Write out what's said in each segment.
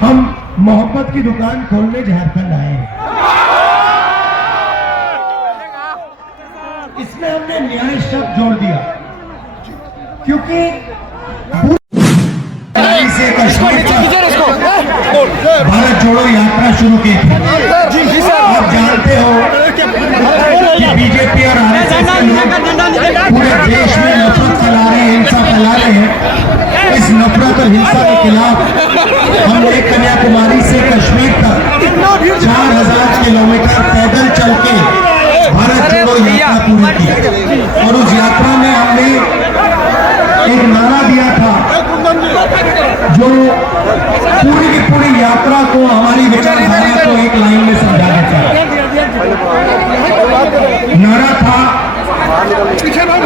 हम मोहब्बत की दुकान खोलने झारखंड आए हैं। इसमें हमने न्याय शब्द जोड़ दिया क्योंकि से कश्मीर भारत जोड़ो यात्रा शुरू की थी। आप जानते हो कि बीजेपी और आरएसएस के लोग पूरे देश में नफरत फैला रहे हैं, हिंसा फैला रहे हैं। इस नफरत और हिंसा के खिलाफ हमने कन्याकुमारी से कश्मीर तक 4000 किलोमीटर पैदल चल के भारत जोड़ो यात्रा पूरी की और उस यात्रा में हमने एक नारा दिया था जो पूरी की पूरी यात्रा को, हमारी विचारधारा को एक लाइन में समझा देता है। नारा था,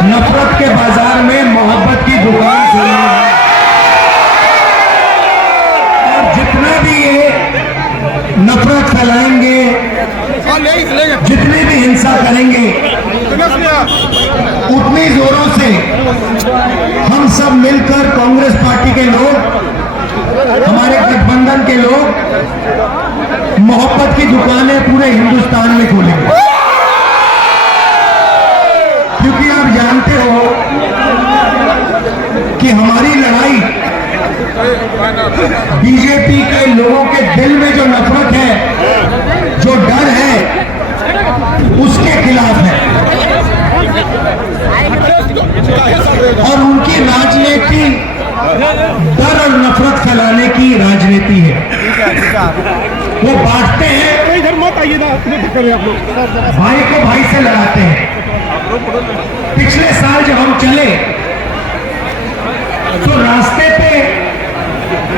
नफरत के बाजार में मोहब्बत की दुकान खोलनी है। और जितना भी ये नफरत फैलाएंगे, जितनी भी हिंसा करेंगे, उतनी जोरों से हम सब मिलकर, कांग्रेस पार्टी के लोग, हमारे गठबंधन के लोग, मोहब्बत की दुकानें पूरे हिंदुस्तान में खोलेंगे। क्योंकि आप जानते हो कि हमारी लड़ाई बीजेपी के लोगों के दिल में जो नफरत है, जो डर है, उसके खिलाफ है। और उनकी राजनीति डर और नफरत फैलाने की राजनीति है। वो बांटते हैं, भाई को भाई से लड़ाते हैं। पिछले साल जब हम चले तो रास्ते पे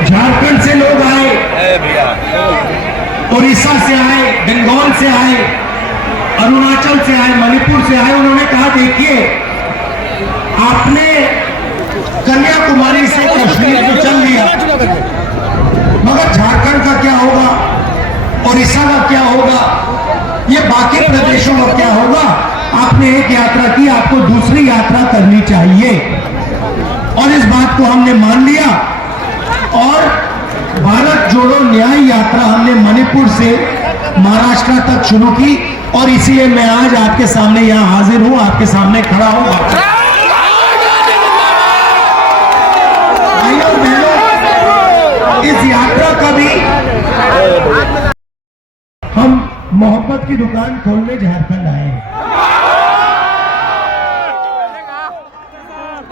झारखंड से लोग आए, उड़ीसा से आए, बंगाल से आए, अरुणाचल से आए, मणिपुर से आए। उन्होंने कहा, देखिए आपने कन्याकुमारी से कश्मीर को चल लिया, मगर झारखंड का क्या होगा, उड़ीसा का क्या होगा, ये बाकी प्रदेशों का क्या होगा। आपने एक यात्रा की, आपको दूसरी यात्रा करनी चाहिए। और इस बात को हमने मान लिया और भारत जोड़ो न्याय यात्रा हमने मणिपुर से महाराष्ट्र तक शुरू की। और इसीलिए मैं आज आपके सामने यहां हाजिर हूं, आपके सामने खड़ा हूं। भाइयों बहनों, इस यात्रा का भी हम मोहब्बत की दुकान खोलने झारखंड आए हैं।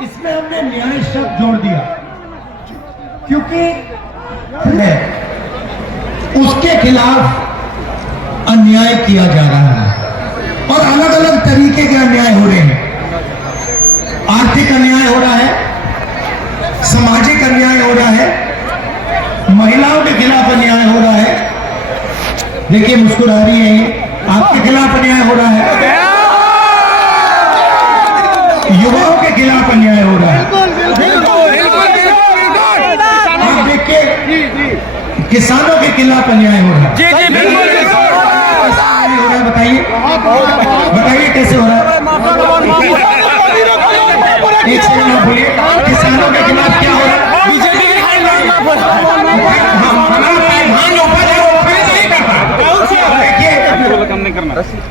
इसमें हमने न्याय शब्द जोड़ दिया क्योंकि उसके खिलाफ अन्याय किया जा रहा है और अलग अलग तरीके के अन्याय हो रहे हैं। आर्थिक अन्याय हो रहा है, सामाजिक अन्याय हो रहा है, महिलाओं के खिलाफ अन्याय हो रहा है। देखिए मुस्कुरा रही है, आपके खिलाफ अन्याय हो रहा है, युवाओं के खिलाफ अन्याय हो रहा है। आप देखिए किसानों के खिलाफ अन्याय हो रहा है। बताइए बताइए कैसे हो रहा है? एक सेकंड बोलिए, किसानों के खिलाफ क्या हो रहा है?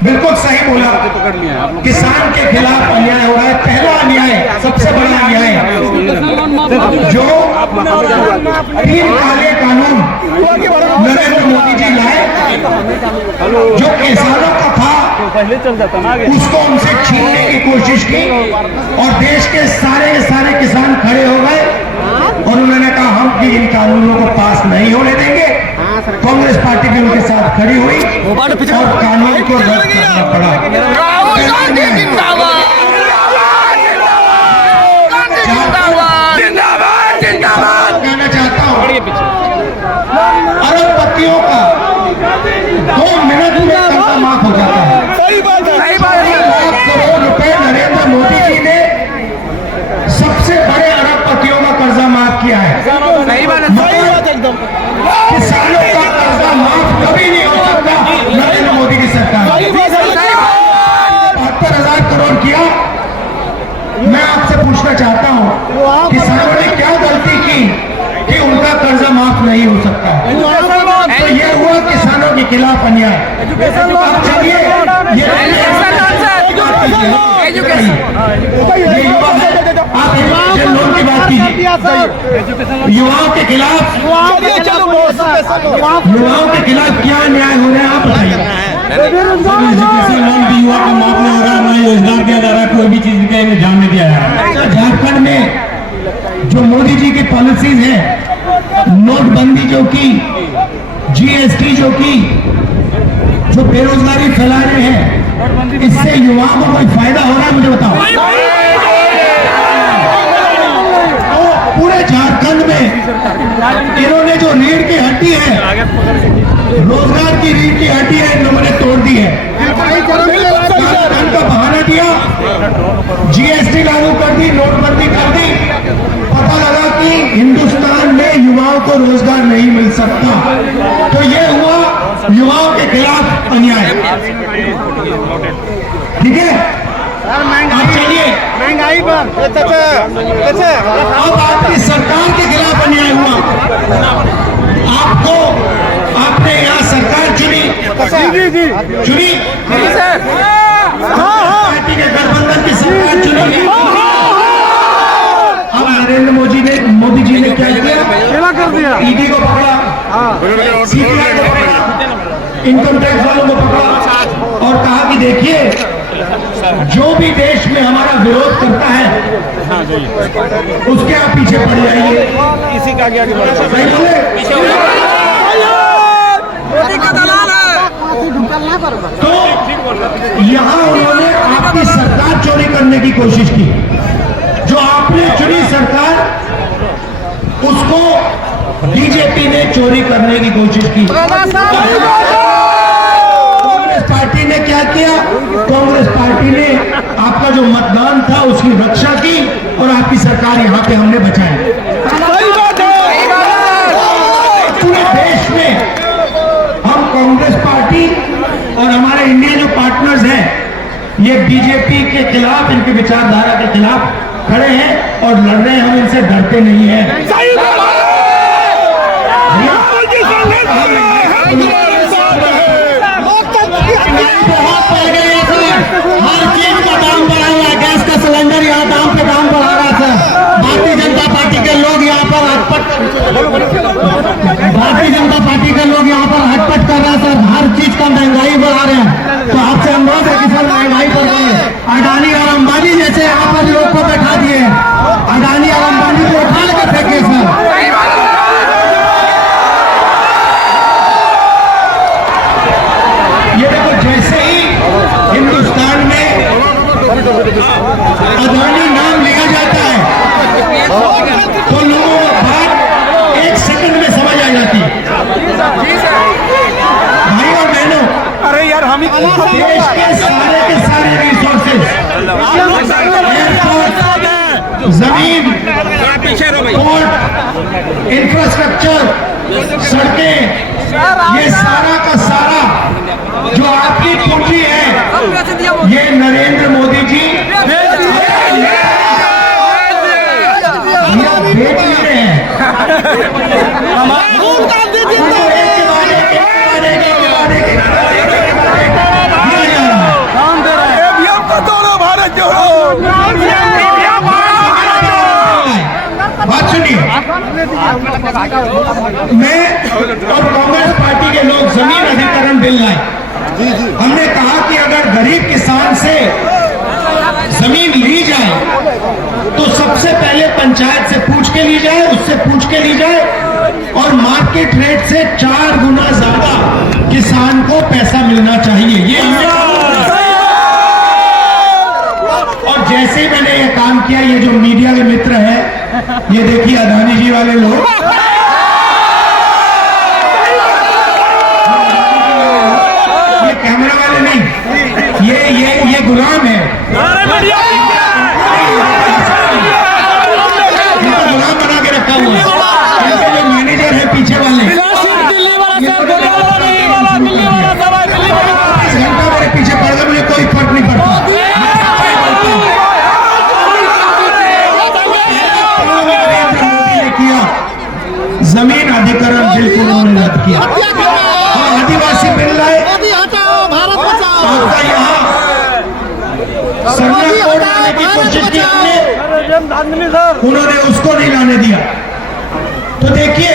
बिल्कुल सही बोला, किसान के खिलाफ अन्याय हो रहा है। पहला अन्याय, सबसे बड़ा अन्याय जो 3 काले कानून नरेंद्र मोदी जी लाए, जो किसानों का था उसको उनसे छीनने की कोशिश की और देश के सारे किसान खड़े हो गए और उन्होंने कहा हम भी इन कानूनों को पास नहीं होने देंगे। कांग्रेस पार्टी भी उनके साथ खड़ी हुई और कानून को रद्द करना पड़ा। कहना चाहता हूँ, अरबपतियों का 2 मिनट में कर्जा माफ हो जाता है। 1 लाख करोड़ रुपए नरेंद्र मोदी जी ने सबसे बड़े अरबपतियों का कर्जा माफ किया है। किसानों का कर्जा माफ कभी नहीं हो सकता नरेंद्र मोदी की सरकार। 72,000 करोड़ किया। मैं आपसे पूछना चाहता हूं, किसानों ने क्या गलती की कि उनका कर्जा माफ नहीं हो सकता। तो ये हुआ किसानों के खिलाफ अन्याय। अब चलिए ये युवा है, आप एजुकेशन लोन की बात कीजिए। युवाओं के खिलाफ क्या अन्याय हो रहा है आप बताइए। एजुकेशन लोन भी युवा को माफ नहीं हो रहा, ना योजना दिया जा रहा, कोई भी चीज का ध्यान नहीं दिया जा रहा। झारखंड में जो मोदी जी की पॉलिसीज है, नोटबंदी जो की, जीएसटी जो की, जो बेरोजगारी फैला रहे हैं, इससे युवाओं को कोई फायदा हो रहा है मुझे बताओ। तो पूरे झारखंड में इन्होंने जो रीढ़ की हड्डी है, रोजगार की रीढ़ की हड्डी है, इन लोगों ने तोड़ दी है। का बहाना दिया, जीएसटी लागू कर दी, नोटबंदी कर दी, पता लगा कि हिंदुस्तान में युवाओं को रोजगार नहीं मिल सकता। तो ये हुआ युवाओं के खिलाफ अन्याय। ठीक है, आप चलिए महंगाई पर अब आपकी सरकार के खिलाफ अन्याय हुआ। आपको आपने यहाँ सरकार चुनी, चुनी पार्टी के गठबंधन की सरकार चुनी। अब नरेंद्र मोदी जी ने क्या किया? ईडी को पकड़ा, सीबीआई को पकड़ा, इनकम टैक्स वालों को पकड़ा और कहा कि देखिए जो भी देश में हमारा विरोध करता है उसके आप पीछे पड़ जाइए। इसी का आगे सही बोले? तो यहाँ उन्होंने आपकी सरकार चोरी करने की कोशिश की। जो आपने चुनी सरकार, उसको बीजेपी ने चोरी करने की कोशिश की। कांग्रेस पार्टी ने क्या किया? कांग्रेस पार्टी ने आपका जो मतदान था उसकी रक्षा की और आपकी सरकार यहाँ पे हमने बचाई। पूरे देश में हम कांग्रेस पार्टी और हमारे इंडिया जो पार्टनर्स हैं, ये बीजेपी के खिलाफ, इनके विचारधारा के खिलाफ खड़े हैं और लड़ रहे हैं। हम इनसे डरते नहीं हैं। बहुत बढ़ गए हर चीज का दाम बढ़ा हुआ है। गैस का सिलेंडर यहाँ दाम पे दाम बढ़ा रहा था। भारतीय जनता पार्टी के लोग यहाँ पर हटपट कर रहे हैं सर। हर चीज का महंगाई बढ़ा रहे हैं। तो आपसे अनुरोध है कि सर महंगाई बढ़ रही है। अडानी और अंबानी जैसे यहाँ पर लोग को बैठा दिए हैं। अडानी और अंबानी को उठा के फेंके सर। ये देखो, जैसे ही हिंदुस्तान में अडानी नाम लिया जाता है तो लोगों को बात एक सेकंड में समझ आ जाती है। भाई और बहनों, अरे यार हम देश के सारे रिसोर्सेज, एयरपोर्ट, जमीन, पोर्ट, इंफ्रास्ट्रक्चर, सड़कें, ये सारा का सारा जो आपकी पूंजी है, ये नरेंद्र मोदी जी बेच रहे हैं। बात सुनिए, मैं और कांग्रेस पार्टी के लोग जमीन अधिग्रहण बिल लाए। हमने कहा कि अगर गरीब किसान से जमीन ली जाए तो सबसे पहले पंचायत से पूछ के ली जाए, उससे पूछ के ली जाए और मार्केट रेट से 4 गुना ज्यादा किसान को पैसा मिलना चाहिए। ये और जैसे ही मैंने ये काम किया, ये जो मीडिया के मित्र है, ये देखिए अडानी जी वाले लोग, ये कैमरा वाले नहीं, ये गुलाम है, गुलाम बना के रखा हुआ है। इनके जो मैनेजर है पीछे वाले, घंटा मेरे पीछे पड़ गया, मुझे कोई फर्क नहीं पड़ता। विरोध किया। हाँ, आदिवासी बिल लाए, आपका यहाँ संज्ञा कोड लाने की कोशिश की हमने, उन्होंने उसको नहीं लाने दिया। तो देखिए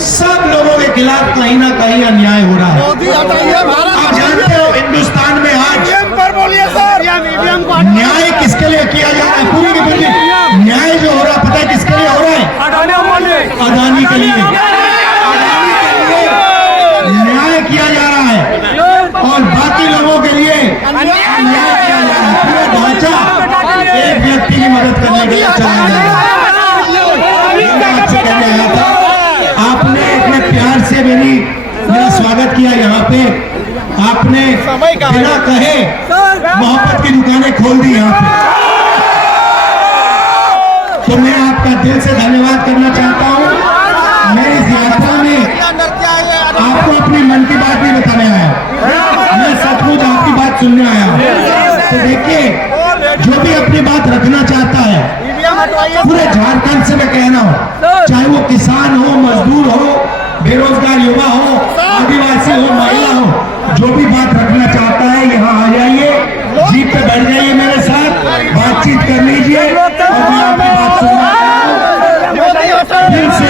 सब लोगों के खिलाफ कहीं ना कहीं अन्याय हो रहा है। आप जानते हो हिंदुस्तान में आज न्याय किसके लिए किया जा रहा है? पूरी की पूरी न्याय जो हो रहा है, पता है किसके लिए हो रहा है? अदानी के लिए न्याय किया जा रहा है और बाकी लोगों के लिए अन्याय किया जा रहा है। पूरा ढांचा एक व्यक्ति की मदद करने के लिए चलाया जा रहा है। मैं आपसे कहने आया था, आपने इतने प्यार से मेरा स्वागत किया यहाँ पे, आपने बिना कहे मोहब्बत की दुकानें खोल दी यहाँ पे, तो मैं आपका दिल से धन्यवाद करना चाहता हूँ। मैं इस यात्रा में आपको अपनी मन की बात भी बताने आया, मैं सचमुच आपकी बात सुनने आया हूँ। तो देखिए जो भी अपनी बात रखना चाहता है, पूरे झारखंड से मैं कह रहा हूँ, चाहे वो किसान हो, मजदूर हो, बेरोजगार युवा हो, आदिवासी हो, महिला हो, जो भी बात रखना चाहता है यहाँ आ जाइए, जीप पे बैठ जाइए, मेरे साथ बातचीत कर लीजिए और मैं आपकी बात सुनना चाहता हूँ। दिल से